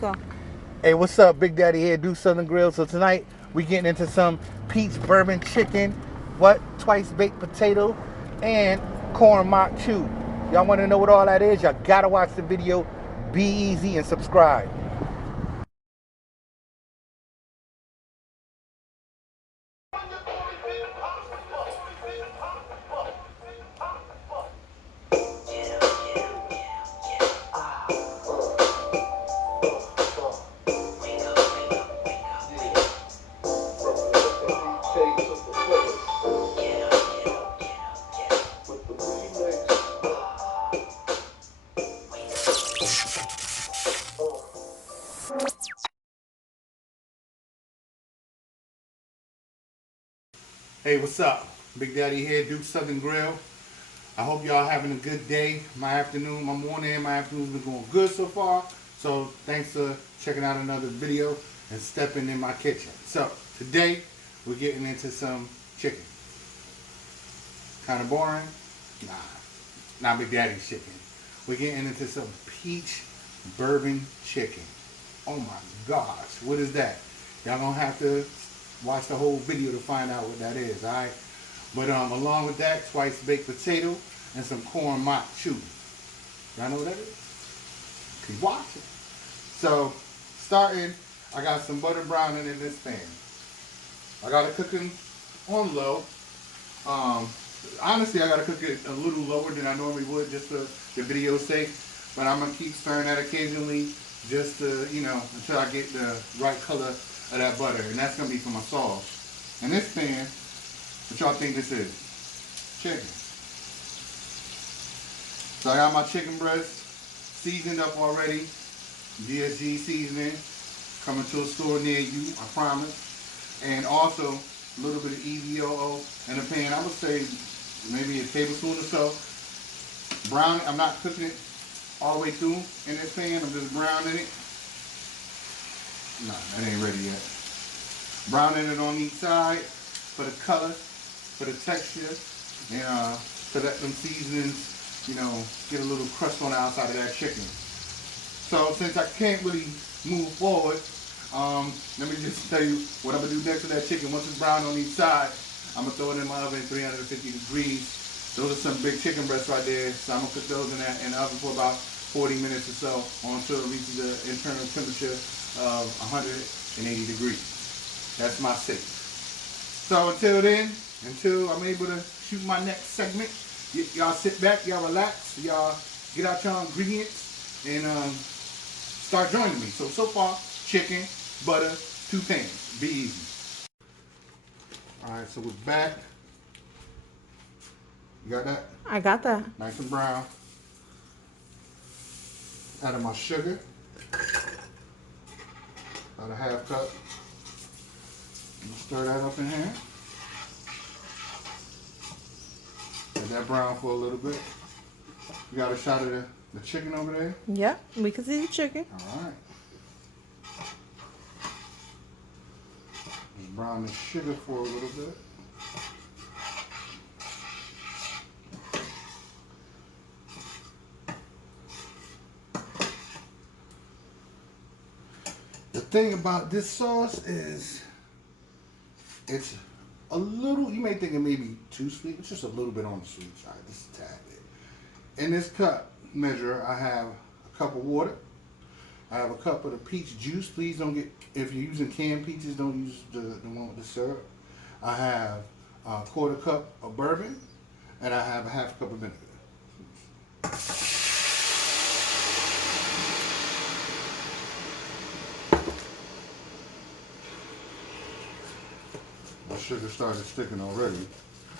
Go. Hey, what's up? Big Daddy here, Do Southern Grill. So tonight we getting into some peach bourbon chicken, twice baked potato, and corn mock chew. Y'all want to know what all that is? Y'all gotta watch the video. Be easy and subscribe. Hey, what's up? Big Daddy here, Do Southern Grill. I hope y'all having a good day. My afternoon, my morning, and my afternoon's been going good so far. So thanks for checking out another video and stepping in my kitchen. So today we're getting into some chicken. Kind of boring? Nah, not Big Daddy's chicken. We're getting into some peach bourbon chicken. Oh my gosh, what is that? Y'all gonna have to watch the whole video to find out what that is, alright? But along with that, twice baked potato and some corn mock chew. Y'all know what that is? Keep watching. So, starting, I got some butter browning in this pan. I got it cooking on low. Honestly, I gotta cook it a little lower than I normally would just for the video's sake. But I'm gonna keep stirring that occasionally just to, until I get the right color of that butter. And that's gonna be for my sauce. In this pan, what y'all think this is? Chicken. So I got my chicken breast seasoned up already. DSG seasoning. Coming to a store near you, I promise. And also a little bit of EVOO in the pan. I would say maybe a tablespoon or so. Brown. I'm not cooking it all the way through in this pan. I'm just browning it. No, that ain't ready yet. Browning it on each side for the color, for the texture, and to let them seasonings, get a little crust on the outside of that chicken. So since I can't really move forward, let me just tell you what I'm gonna do next to that chicken. Once it's brown on each side, I'm gonna throw it in my oven at 350 degrees. Those are some big chicken breasts right there. So I'm gonna cook those in the oven for about 40 minutes or so until it reaches the internal temperature of 180 degrees. That's my safe. So until then, until I'm able to shoot my next segment, y'all sit back, y'all relax, y'all get out your ingredients and start joining me. So far, chicken, butter, 2 pans. Be easy. Alright, so we're back. You got that? I got that. Nice and brown. Added my sugar. About a half cup. Stir that up in here. Let that brown for a little bit. You got a shot of the chicken over there? Yep, we can see the chicken. Alright. Just brown the sugar for a little bit. The thing about this sauce is it's a little, you may think it may be too sweet. It's just a little bit on the sweet side, just a tad bit. In this cup measure, I have a cup of water. I have a cup of the peach juice. Please don't get, if you're using canned peaches, don't use the one with the syrup. I have a quarter cup of bourbon, and I have a half cup of vinegar. My sugar started sticking already.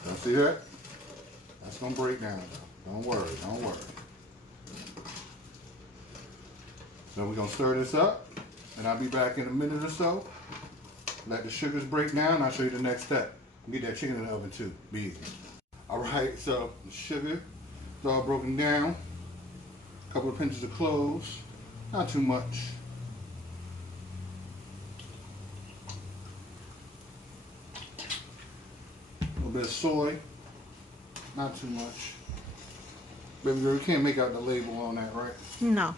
Y'all see that? That's gonna break down though. Don't worry, don't worry. So we're gonna stir this up, and I'll be back in a minute or so. Let the sugars break down, and I'll show you the next step. Get that chicken in the oven too. Be easy. Alright, so the sugar is all broken down. A couple of pinches of cloves. Not too much. A little bit of soy. Not too much. Baby girl, you can't make out the label on that, right? No.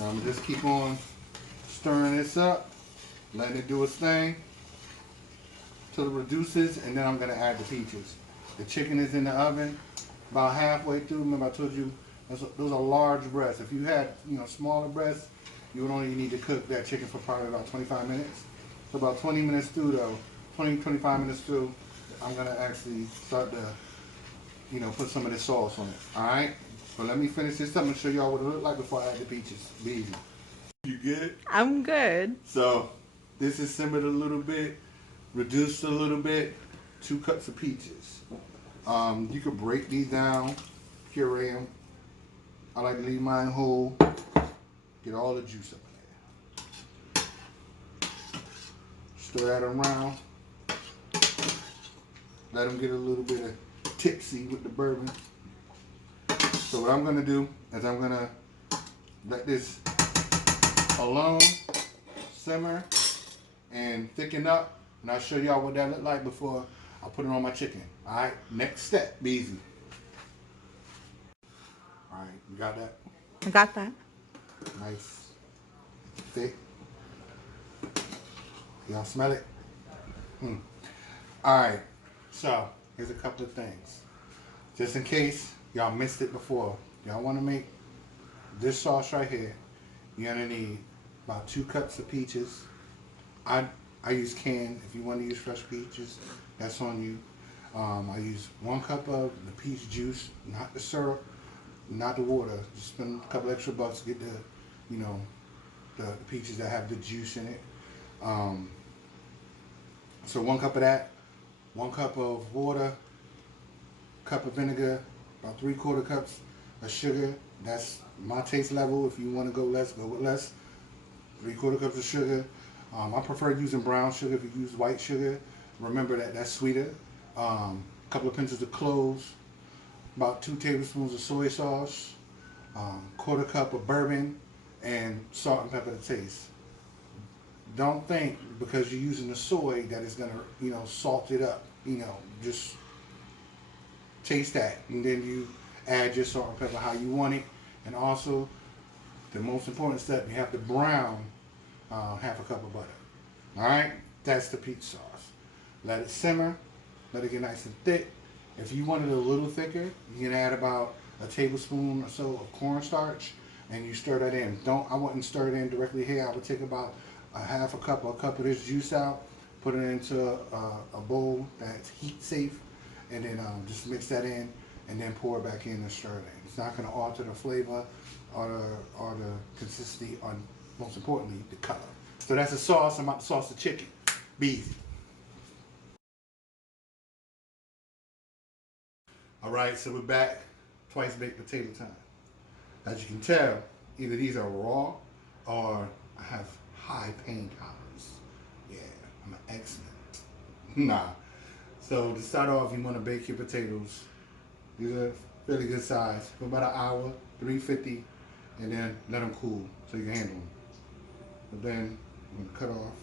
Now I'm gonna just keep on stirring this up, letting it do its thing till it reduces, and then I'm gonna add the peaches. The chicken is in the oven about halfway through. Remember I told you those are large breasts. If you had smaller breasts, you would only need to cook that chicken for probably about 25 minutes. So about 20 minutes through though, 25 minutes through, I'm gonna actually start to put some of this sauce on it. Alright? So let me finish this up and show y'all what it look like before I add the peaches. Be easy. You good? I'm good. So this is simmered a little bit, reduced a little bit, 2 cups of peaches. You could break these down, puree them. I like to leave mine whole, get all the juice up in there. Stir that around. Let them get a little bit of tipsy with the bourbon. So what I'm gonna do is I'm gonna let this alone, simmer, and thicken up, and I'll show y'all what that look like before I put it on my chicken. Alright, next step, be easy. Alright, you got that? I got that. Nice. Thick. Y'all smell it? Alright, so here's a couple of things. Just in case y'all missed it before, y'all want to make this sauce right here, you're going to need about 2 cups of peaches. I use canned. If you want to use fresh peaches, that's on you. I use 1 cup of the peach juice, not the syrup, not the water. Just spend a couple extra bucks to get the peaches that have the juice in it. So 1 cup of that, 1 cup of water, cup of vinegar, about 3/4 cups of sugar. That's my taste level. If you want to go less, go with less. 3/4 cups of sugar. I prefer using brown sugar. If you use white sugar, remember that that's sweeter. A couple of pinches of cloves, about 2 tablespoons of soy sauce, 1/4 cup of bourbon, and salt and pepper to taste. Don't think because you're using the soy that it's gonna, salt it up. Just taste that, and then you add your salt and pepper how you want it. And also, the most important step, you have to brown 1/2 cup of butter. All right, that's the peach sauce. Let it simmer, let it get nice and thick. If you want it a little thicker, you can add about a tablespoon or so of cornstarch, and you stir that in. I wouldn't stir it in directly here. I would take about a 1/2 cup or a cup of this juice out, put it into a bowl that's heat safe, and then just mix that in, and then pour it back in and stir it in. It's not going to alter the flavor or the consistency, or most importantly, the color. So that's the sauce. I'm about to sauce the chicken. Be easy. All right, so we're back. Twice baked potato time. As you can tell, either these are raw or I have high pain tolerance. Yeah, I'm an excellent. Nah. So to start off, you want to bake your potatoes. These are fairly good size for about an hour, 350, and then let them cool so you can handle them. But then I'm gonna cut off.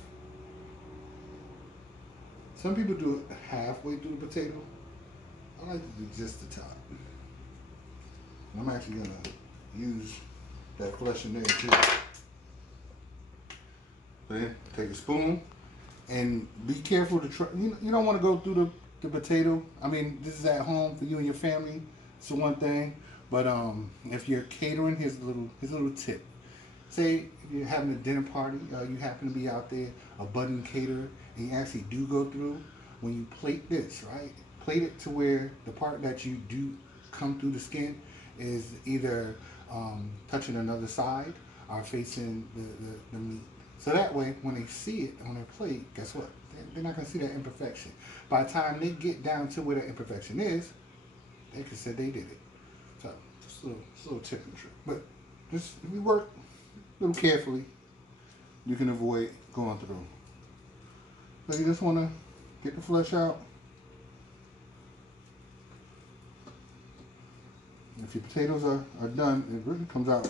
Some people do it halfway through the potato. I like to do just the top. And I'm actually gonna use that flesh in there too. Then take a spoon and be careful to try. You don't want to go through the potato. I mean, this is at home for you and your family. It's one thing, but if you're catering, here's a little tip. Say if you're having a dinner party, you happen to be out there, a budding caterer, and you actually do go through. When you plate this, right? Plate it to where the part that you do come through the skin is either touching another side or facing the meat. So that way, when they see it on their plate, guess what? They're not going to see that imperfection. By the time they get down to where that imperfection is, they can say they did it. So, just a little tip and trick. But just if you work a little carefully, you can avoid going through. So you just want to get the flesh out. If your potatoes are done, it really comes out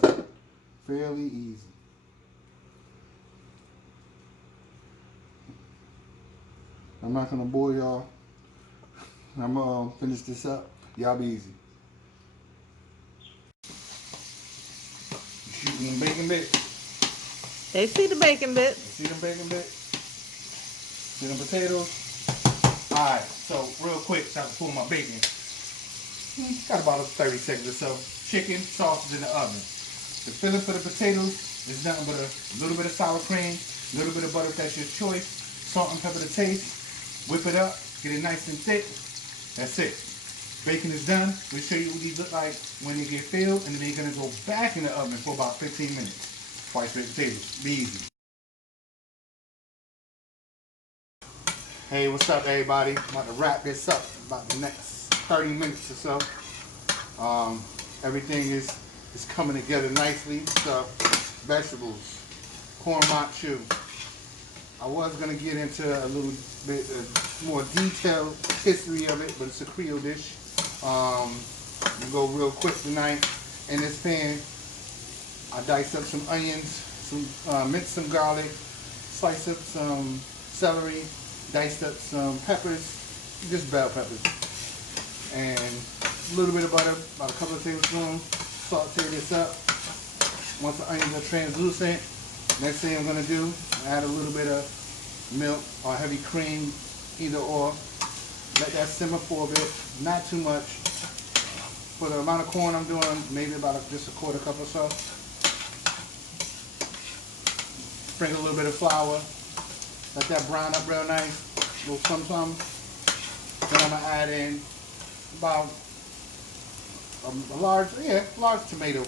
fairly easy. I'm not going to bore y'all. I'm going to finish this up. Y'all be easy. Shooting them bacon bits. They see the bacon bits. See them bacon bits? See them potatoes? Alright, so real quick, so I can pull my bacon. Got about 30 seconds or so. Chicken, sausage in the oven. The filling for the potatoes is nothing but a little bit of sour cream, a little bit of butter if that's your choice, salt and pepper to taste, whip it up, get it nice and thick. That's it. Bacon is done. We'll show you what these look like when they get filled, and then they're going to go back in the oven for about 15 minutes. Twice baked potatoes. Be easy. Hey, what's up, everybody? I'm about to wrap this up in about the next 30 minutes or so. Everything is coming together nicely. So, vegetables, corn mac choux. I was going to get into a little bit more detailed history of it, but it's a Creole dish. We'll go real quick tonight. In this pan, I diced up some onions, minced some garlic, sliced up some celery, diced up some peppers, just bell peppers, and a little bit of butter, about a couple of tablespoons. Saute this up. Once the onions are translucent, next thing I'm going to do, add a little bit of milk or heavy cream, either or. Let that simmer for a bit, not too much. For the amount of corn I'm doing, maybe about just a quarter cup or so. Sprinkle a little bit of flour. Let that brown up real nice. A little some. Then I'm going to add in about a large tomato.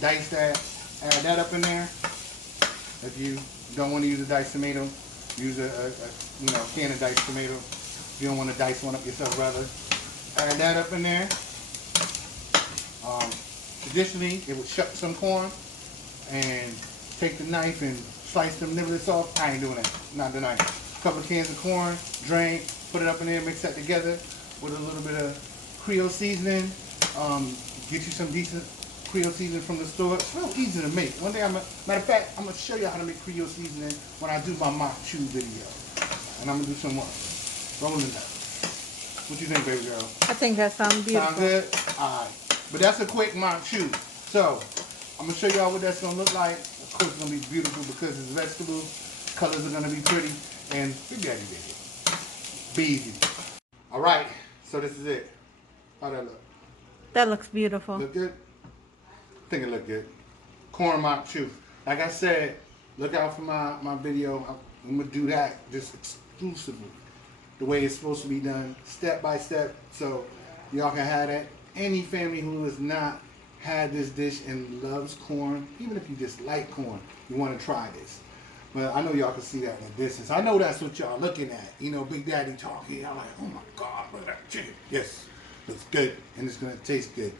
Dice that. Add that up in there. If you don't want to use a diced tomato, use a can of diced tomato. If you don't want to dice one up yourself, rather. Add that up in there. Traditionally, it would shuck some corn and take the knife and slice them nibblets off. I ain't doing that. Not tonight. A couple of cans of corn, drain, put it up in there, mix that together with a little bit of Creole seasoning. Get you some decent Creole seasoning from the store. It's real easy to make. One day, matter of fact, I'm going to show you how to make Creole seasoning when I do my mac choux video. And I'm going to do some more. Rolling it up. What you think, baby girl? I think that sounds beautiful. Sound good? Alright. But that's a quick mac choux. So, I'm going to show y'all what that's going to look like. Of course, it's going to be beautiful because it's vegetables. Colors are going to be pretty. And Big Daddy did it. Be easy. Alright. So, this is it. How that look? That looks beautiful. Look good? I think it looked good. Corn mac choux. Like I said, look out for my video. I'm going to do that just exclusively. The way it's supposed to be done, step by step, so y'all can have that. Any family who has not had this dish and loves corn, even if you just like corn, you want to try this. But I know y'all can see that in the distance. I know that's what y'all looking at. You know, Big Daddy talking. I'm like, oh my God, look at that chicken. Yes, looks good, and it's going to taste good.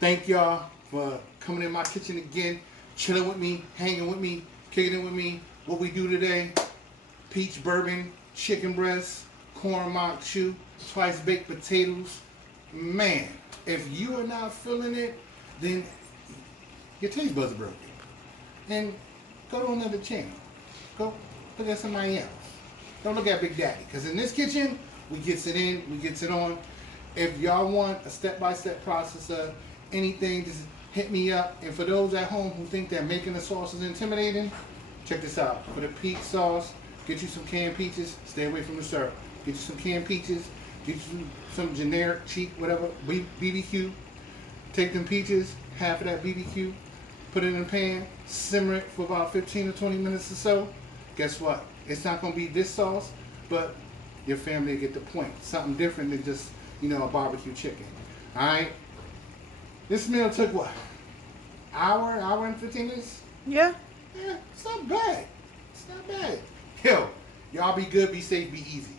Thank y'all for coming in my kitchen again, chilling with me, hanging with me, kicking it with me. What we do today, peach bourbon, chicken breast, corn mac choux, twice baked potatoes. Man, if you are not feeling it, then your taste buds are broken. And go to another channel. Go look at somebody else. Don't look at Big Daddy. Because in this kitchen, we gets it in, we gets it on. If y'all want a step-by-step process of anything, just hit me up. And for those at home who think that making the sauce is intimidating, check this out. For the peach sauce, get you some canned peaches. Stay away from the syrup. Get you some canned peaches. Get you some generic, cheap, whatever, BBQ. Take them peaches, half of that BBQ, put it in a pan, simmer it for about 15 or 20 minutes or so. Guess what? It's not going to be this sauce, but your family will get the point. Something different than just, a barbecue chicken. Alright? This meal took what? Hour and 15 minutes? Yeah. Yeah, it's not bad. It's not bad. Yo, y'all be good, be safe, be easy.